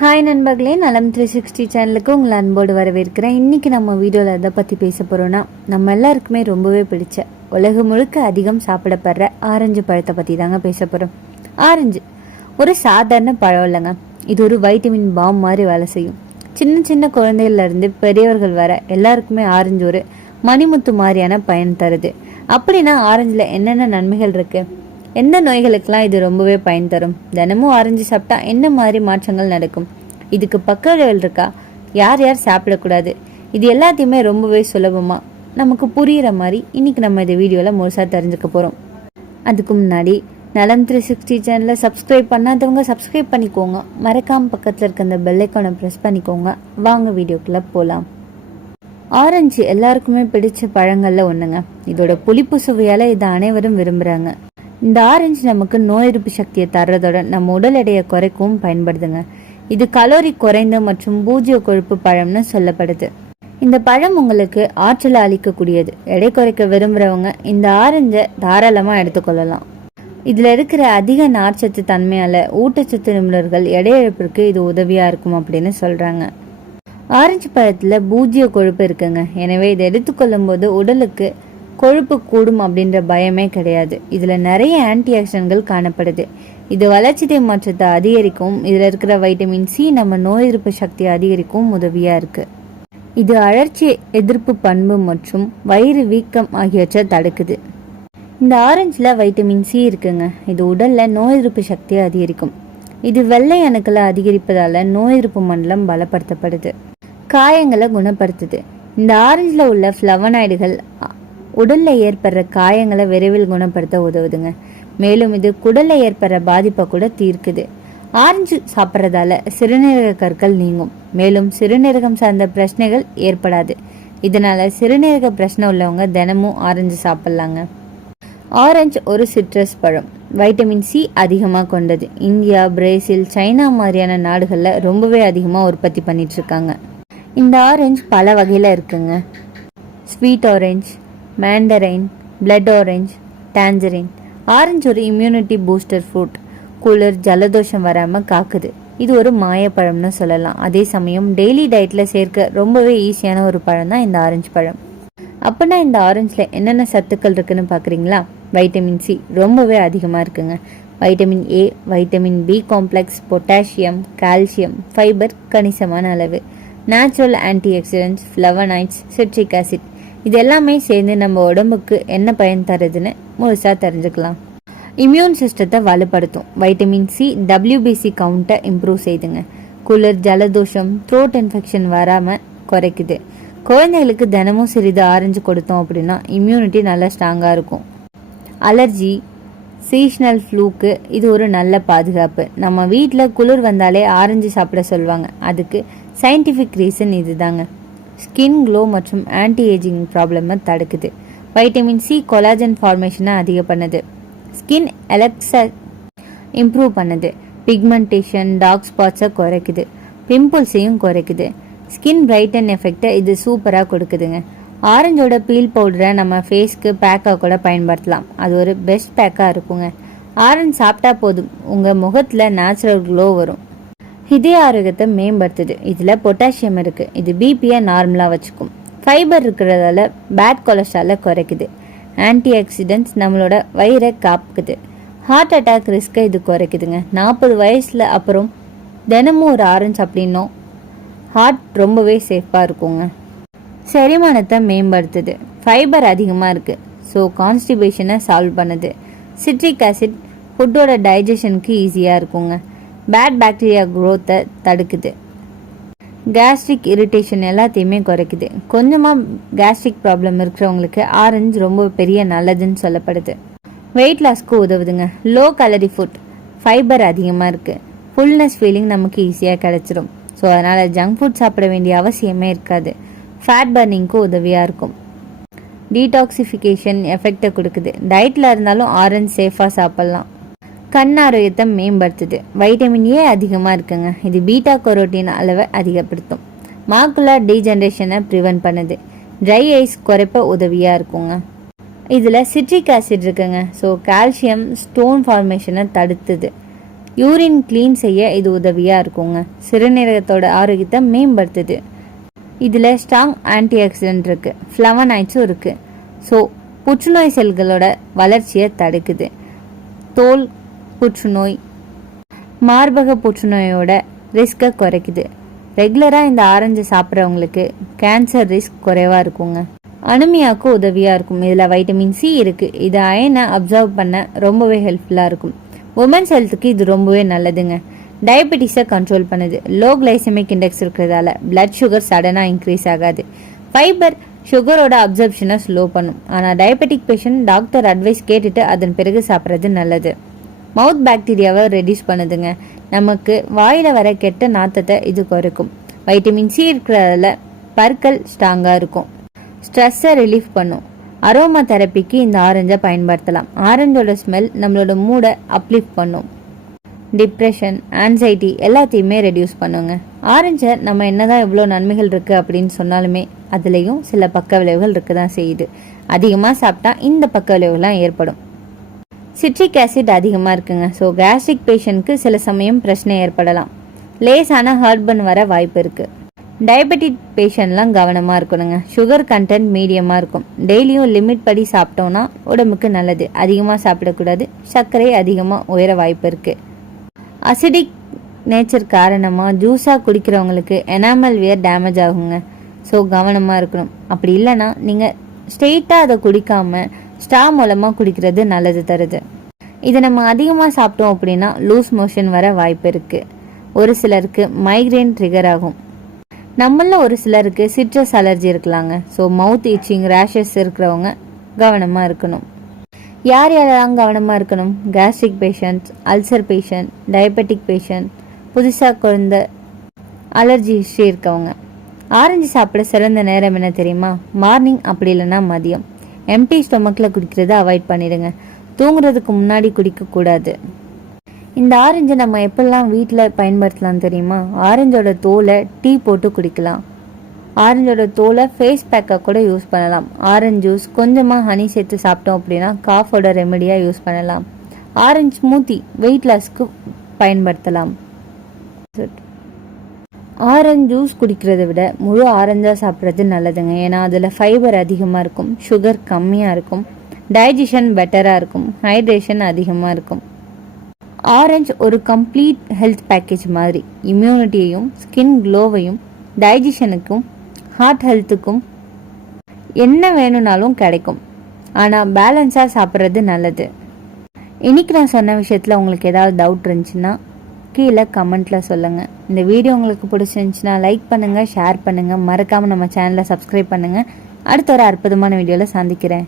Hi நண்பர்களே, நலம் 360 சேனலுக்கு உங்களை அன்போடு வரவேற்கிறேன். இன்றைக்கி நம்ம வீடியோவில் எதை பற்றி பேச போகிறோன்னா, நம்ம எல்லாருக்குமே ரொம்பவே பிடிச்ச உலகம் முழுக்க அதிகம் சாப்பிடப்படுற ஆரஞ்சு பழத்தை பற்றி தாங்க பேச போகிறோம். ஆரஞ்சு ஒரு சாதாரண பழம் இல்லைங்க, இது ஒரு வைட்டமின் பாம் மாதிரி வேலை செய்யும். சின்ன சின்ன குழந்தைகள்லேருந்து பெரியவர்கள் வர எல்லாருக்குமே ஆரஞ்சு ஒரு மணிமுத்து மாதிரியான பயன் தருது. அப்படின்னா ஆரஞ்சில் என்னென்ன நன்மைகள் இருக்குது, எந்த நோய்களுக்கெல்லாம் இது ரொம்பவே பயன் தரும், தினமும் ஆரஞ்சு சாப்பிட்டா என்ன மாதிரி மாற்றங்கள் நடக்கும், இதுக்கு பக்க விளைவுகள் இருக்கா, யார் யார் சாப்பிடக்கூடாது, இது எல்லாத்தையுமே ரொம்பவே சுலபமாக நமக்கு புரிகிற மாதிரி இன்றைக்கி நம்ம இந்த வீடியோவில் முழுசாக தெரிஞ்சுக்க போகிறோம். அதுக்கு முன்னாடி நலம் 360 சேனலை சப்ஸ்கிரைப் பண்ணாதவங்க சப்ஸ்கிரைப் பண்ணிக்கோங்க, மறக்காமல் பக்கத்தில் இருக்க அந்த பெல் ஐக்கானை ப்ரெஸ் பண்ணிக்கோங்க. வாங்க வீடியோக்குள்ளே போகலாம். ஆரஞ்சு எல்லாருக்குமே பிடிச்ச பழங்களில் ஒன்றுங்க. இதோட புளிப்பு சுவையால் இதை அனைவரும் விரும்புகிறாங்க. இந்த ஆரஞ்சு நமக்கு நோய் எதிர்ப்பு சக்தியை தர்றதோட நம்ம உடல் எடையை குறைக்கவும் பயன்படுதுங்க. இது கலோரி குறைந்த மற்றும் பூஜ்ஜிய கொழுப்பு பழம்னு சொல்லப்படுது. இந்த பழம் உங்களுக்கு ஆற்றலை அளிக்கக்கூடியது. எடை குறைக்க விரும்புகிறவங்க இந்த ஆரஞ்சை தாராளமாக எடுத்துக்கொள்ளலாம். இதில் இருக்கிற அதிக நார்ச்சத்து தன்மையால் ஊட்டச்சத்து நிபுணர்கள் எடை இழப்பிற்கு இது உதவியாக இருக்கும் அப்படின்னு சொல்கிறாங்க. ஆரஞ்சு பழத்தில் பூஜ்ஜிய கொழுப்பு இருக்குங்க. எனவே இதை எடுத்துக்கொள்ளும் போது உடலுக்கு கொழுப்பு கூடும் அப்படின்ற பயமே கிடையாது. இதில் நிறைய ஆன்டி ஆக்சிடென்ட்கள் காணப்படுது. இது வளர்ச்சிதை மாற்றத்தை அதிகரிக்கவும், இதில் இருக்கிற வைட்டமின் சி நம்ம நோய் எதிர்ப்பு சக்தியை அதிகரிக்கவும் உதவியாக இருக்குது. இது அழற்சி எதிர்ப்பு பண்பு மற்றும் வயிறு வீக்கம் ஆகியவற்றை தடுக்குது. இந்த ஆரஞ்சில் வைட்டமின் சி இருக்குங்க. இது உடலில் நோய் எதிர்ப்பு சக்தியை அதிகரிக்கும். இது வெள்ளை அணுக்களை அதிகரிப்பதால் நோய் எதிர்ப்பு மண்டலம் பலப்படுத்தப்படுது. காயங்களை குணப்படுத்துது. இந்த ஆரஞ்சில் உள்ள ஃப்ளவனாய்டுகள் உடலில் ஏற்படுற காயங்களை விரைவில் குணப்படுத்த உதவுதுங்க. மேலும் இது குடலில் ஏற்படுற பாதிப்பை கூட தீர்க்குது. ஆரஞ்சு சாப்பிட்றதால சிறுநீரக கற்கள் நீங்கும். மேலும் சிறுநீரகம் சார்ந்த பிரச்சனைகள் ஏற்படாது. இதனால சிறுநீரக பிரச்சனை உள்ளவங்க தினமும் ஆரஞ்சு சாப்பிட்லாங்க. ஆரஞ்சு ஒரு சிட்ரஸ் பழம். வைட்டமின் சி அதிகமாக கொண்டது. இந்தியா, பிரேசில், சைனா மாதிரியான நாடுகளில் ரொம்பவே அதிகமாக உற்பத்தி பண்ணிட்டு இருக்காங்க. இந்த ஆரஞ்சு பல வகையில் இருக்குங்க. Sweet orange, mandarin, blood orange, tangerine. Orange ஒரு இம்யூனிட்டி பூஸ்டர் ஃப்ரூட். குளிர், ஜலதோஷம் வராமல் காக்குது. இது ஒரு மாயப்பழம்னு சொல்லலாம். அதே சமயம் டெய்லி டயட்டில் சேர்க்க ரொம்பவே ஈஸியான ஒரு பழம் தான் இந்த ஆரஞ்சு பழம். அப்படின்னா இந்த ஆரஞ்சில் என்னென்ன சத்துக்கள் இருக்குன்னு பார்க்குறீங்களா? வைட்டமின் சி ரொம்பவே அதிகமாக இருக்குங்க. Vitamin A, vitamin B complex, potassium, calcium, fibre கணிசமான அளவு, natural antioxidants, flavonoids, citric acid, இது எல்லாமே சேர்ந்து நம்ம உடம்புக்கு என்ன பயன் தருதுன்னு முழுசாக தெரிஞ்சுக்கலாம். இம்யூன் சிஸ்டத்தை வலுப்படுத்தும். வைட்டமின் சி WBC கவுண்ட்டை இம்ப்ரூவ் செய்துங்க. குளிர், ஜலதோஷம், த்ரோட் இன்ஃபெக்ஷன் வராமல் குறைக்குது. குழந்தைகளுக்கு தினமும் சிறிது ஆரஞ்சு கொடுத்தோம் அப்படின்னா இம்யூனிட்டி நல்லா ஸ்ட்ராங்காக இருக்கும். அலர்ஜி, சீசனல் ஃப்ளூக்கு இது ஒரு நல்ல பாதுகாப்பு. நம்ம வீட்டில் குளிர் வந்தாலே ஆரஞ்சு சாப்பிட சொல்லுவாங்க. அதுக்கு சயின்டிஃபிக் ரீசன் இதுதாங்க. ஸ்கின் க்ளோ மற்றும் ஆன்டி ஏஜிங் ப்ராப்ளமை தடுக்குது. வைட்டமின் சி கொலாஜன் ஃபார்மேஷனை அதிகம் பண்ணுது. ஸ்கின் எலக்ட்ஸை இம்ப்ரூவ் பண்ணுது. பிக்மெண்டேஷன், டார்க் ஸ்பாட்ஸை குறைக்குது. பிம்பிள்ஸையும் குறைக்குது. ஸ்கின் பிரைட்டன் எஃபெக்டை இது சூப்பராக கொடுக்குதுங்க. ஆரஞ்சோட பீல் பவுடரை நம்ம ஃபேஸ்க்கு பேக்காக கூட பயன்படுத்தலாம். அது ஒரு பெஸ்ட் பேக்காக இருக்குங்க. ஆரஞ்சு சாப்பிட்டா போதும், உங்கள் முகத்தில் நேச்சுரல் க்ளோ வரும். இதய ஆரோக்கியத்தை மேம்படுத்துது. இதில் பொட்டாசியம் இருக்குது. இது பிபியை நார்மலாக வச்சுக்கும். ஃபைபர் இருக்கிறதால பேட் கொலஸ்ட்ராலை குறைக்குது. ஆன்டி ஆக்சிடென்ட்ஸ் நம்மளோட வயிறை காப்புக்குது. ஹார்ட் அட்டாக் ரிஸ்க்கை இது குறைக்குதுங்க. 40 வயசில் அப்புறம் தினமும் ஒரு ஆரஞ்சு அப்படின்னும் ஹார்ட் ரொம்பவே சேஃபாக இருக்குங்க. செரிமானத்தை மேம்படுத்துது. ஃபைபர் அதிகமாக இருக்குது. ஸோ கான்ஸ்டிபேஷனை சால்வ் பண்ணுது. சிட்ரிக் ஆசிட் ஃபுட்டோட டைஜஷனுக்கு ஈஸியாக இருக்குங்க. பேட் பாக்டீரியா க்ரோத்தை தடுக்குது. கேஸ்ட்ரிக் இரிட்டேஷன் எல்லாத்தையுமே குறைக்குது. கொஞ்சமாக கேஸ்ட்ரிக் ப்ராப்ளம் இருக்கிறவங்களுக்கு ஆரஞ்சு ரொம்ப பெரிய நல்லதுன்னு சொல்லப்படுது. வெயிட் லாஸ்க்கு உதவுதுங்க. லோ கலரி ஃபுட், ஃபைபர் அதிகமாக இருக்குது. ஃபுல்னஸ் ஃபீலிங் நமக்கு ஈஸியாக கிடச்சிரும். ஸோ அதனால் ஜங்க் ஃபுட் சாப்பிட வேண்டிய அவசியமே இருக்காது. ஃபேட் பர்னிங்க்கு உதவியாக இருக்கும். டீடாக்சிஃபிகேஷன் எஃபெக்டை கொடுக்குது. டயட்டில் இருந்தாலும் ஆரஞ்சு சேஃபாக சாப்பிட்லாம். கண் ஆரோக்கியத்தை மேம்படுத்துது. வைட்டமின் ஏ அதிகமாக இருக்குங்க. இது பீட்டா கரோட்டின் அளவை அதிகப்படுத்தும். மாக்குலர் டீஜெனரேஷனை ப்ரிவென்ட் பண்ணுது. ட்ரை ஐஸ் குறைப்ப உதவியாக இருக்குங்க. இதில் சிட்ரிக் ஆசிட் இருக்குங்க. ஸோ கால்சியம் ஸ்டோன் ஃபார்மேஷனை தடுத்துது. யூரின் க்ளீன் செய்ய இது உதவியாக இருக்குங்க. சிறுநீரகத்தோட ஆரோக்கியத்தை மேம்படுத்துது. இதில் ஸ்ட்ராங் ஆன்டி ஆக்சிடென்ட் இருக்குது, ஃப்ளவனாய்ட்ஸும் இருக்குது. ஸோ புற்றுநோய் செல்களோட வளர்ச்சியை தடுக்குது. தோல் புற்றுநோய், மார்பக புற்றுநோயோட ரிஸ்கை குறைக்குது. ரெகுலராக இந்த ஆரஞ்சு சாப்பிட்றவங்களுக்கு கேன்சர் ரிஸ்க் குறைவாக இருக்குங்க. அனிமியாவுக்கு உதவியாக இருக்கும். இதில் வைட்டமின் சி இருக்குது. இது அயனை அப்சர்வ் பண்ண ரொம்பவே ஹெல்ப்ஃபுல்லாக இருக்கும். உமன்ஸ் ஹெல்த்துக்கு இது ரொம்பவே நல்லதுங்க. டயபெட்டிஸை கண்ட்ரோல் பண்ணுது. லோ கிளைசமிக் இண்டெக்ஸ் இருக்கிறதால பிளட் சுகர் சடனாக இன்க்ரீஸ் ஆகாது. ஃபைபர் சுகரோட அப்சர்ப்ஷனை ஸ்லோ பண்ணும். ஆனால் டயபெட்டிக் பேஷண்ட் டாக்டர் அட்வைஸ் கேட்டுட்டு அதன் பிறகு சாப்பிட்றது நல்லது. மவுத் பாக்டீரியாவை ரெடியூஸ் பண்ணுதுங்க. நமக்கு வாயில் வர கெட்ட நாத்தத்தை இது குறைக்கும். வைட்டமின் சி இருக்கிறதால பற்கள் ஸ்ட்ராங்காக இருக்கும். ஸ்ட்ரெஸ்ஸை ரிலீஃப் பண்ணும். அரோமா தெரப்பிக்கு இந்த ஆரஞ்சை பயன்படுத்தலாம். ஆரஞ்சோட ஸ்மெல் நம்மளோட மூடை அப்லிஃப்ட் பண்ணும். டிப்ரெஷன், ஆன்சைட்டி எல்லாத்தையுமே ரெடியூஸ் பண்ணுங்க. ஆரஞ்சை நம்ம என்னதான் இவ்வளோ நன்மைகள் இருக்குது அப்படின்னு சொன்னாலுமே அதுலேயும் சில பக்க விளைவுகள் இருக்க தான் செய்யுது. அதிகமாக சாப்பிட்டா இந்த பக்க விளைவுகள்லாம் ஏற்படும். சிட்ரிக் ஆசிட் அதிகமாக இருக்குங்க. ஸோ கேஸ்ட்ரிக் பேஷண்ட்க்கு சில சமயம் பிரச்சனை ஏற்படலாம். லேசான ஹார்ட்பர்ன் வர வாய்ப்பு இருக்குது. டயபெட்டிக் பேஷண்ட்லாம் கவனமாக இருக்கணுங்க. சுகர் கண்டென்ட் மீடியமாக இருக்கும். டெய்லியும் லிமிட் படி சாப்பிட்டோன்னா உடம்புக்கு நல்லது. அதிகமாக சாப்பிடக்கூடாது. சர்க்கரை அதிகமாக உயர வாய்ப்பு இருக்குது. அசிடிக் நேச்சர் காரணமாக ஜூஸாக குடிக்கிறவங்களுக்கு எனாமல் வியர் டேமேஜ் ஆகுங்க. ஸோ கவனமாக இருக்கணும். அப்படி இல்லைன்னா நீங்கள் ஸ்ட்ரெயிட்டாக அதை குடிக்காமல் ஸ்ட்ரா மூலமாக குடிக்கிறது நல்லது தருது. இதை நம்ம அதிகமாக சாப்பிட்டோம் அப்படின்னா லூஸ் மோஷன் வர வாய்ப்பு இருக்குது. ஒரு சிலருக்கு மைக்ரேன் ட்ரிகர் ஆகும். நம்மள ஒரு சிலருக்கு சிட்ரஸ் அலர்ஜி இருக்கலாங்க. ஸோ மவுத் இச்சிங், ரேஷஸ் இருக்கிறவங்க கவனமாக இருக்கணும். யார் யாரெல்லாம் கவனமாக இருக்கணும்? Gastric patient, ulcer patient, diabetic patient, புதுசாக குழந்த அலர்ஜி ஹிஸ்ட்ரி இருக்கவங்க. ஆரஞ்சு சாப்பிட சிறந்த நேரம் என்ன தெரியுமா? மார்னிங், அப்படி இல்லைன்னா மதியம். எம்டி ஸ்டொமக்கில் குடிக்கிறத அவாய்ட் பண்ணிடுங்க. தூங்குறதுக்கு முன்னாடி குடிக்கக்கூடாது. இந்த ஆரஞ்சை நம்ம எப்பெல்லாம் வீட்டில் பயன்படுத்தலாம் தெரியுமா? ஆரஞ்சோட தோலை டீ போட்டு குடிக்கலாம். ஆரஞ்சோட தோலை ஃபேஸ் பேக்காக கூட யூஸ் பண்ணலாம். ஆரஞ்சு ஜூஸ் கொஞ்சமாக ஹனி சேர்த்து சாப்பிட்டோம் அப்படின்னா காஃபோட ரெமெடியாக யூஸ் பண்ணலாம். ஆரஞ்சு ஸ்மூத்தி வெயிட் லாஸ்க்கு பயன்படுத்தலாம். ஆரஞ்சு ஜூஸ் குடிக்கிறத விட முழு ஆரஞ்சாக சாப்பிட்றது நல்லதுங்க. ஏன்னா அதில் ஃபைபர் அதிகமாக இருக்கும், சுகர் கம்மியாக இருக்கும், டைஜஷன் பெட்டராக இருக்கும், ஹைட்ரேஷன் அதிகமாக இருக்கும். ஆரஞ்சு ஒரு கம்ப்ளீட் ஹெல்த் பேக்கேஜ் மாதிரி. இம்யூனிட்டியையும், ஸ்கின் க்ளோவையும், டைஜஷனுக்கும், ஹார்ட் ஹெல்த்துக்கும் என்ன வேணும்னாலும் கிடைக்கும். ஆனால் பேலன்ஸாக சாப்பிட்றது நல்லது. இன்னைக்கு நான் சொன்ன விஷயத்தில் உங்களுக்கு ஏதாவது டவுட் இருந்துச்சுன்னா கீழே கமெண்ட்டில் சொல்லுங்கள். இந்த வீடியோ உங்களுக்கு பிடிச்சிருந்துச்சுன்னா லைக் பண்ணுங்கள், ஷேர் பண்ணுங்கள், மறக்காமல் நம்ம சேனலை சப்ஸ்கிரைப் பண்ணுங்கள். அடுத்த ஒரு அற்புதமான வீடியோவில் சந்திக்கிறேன்.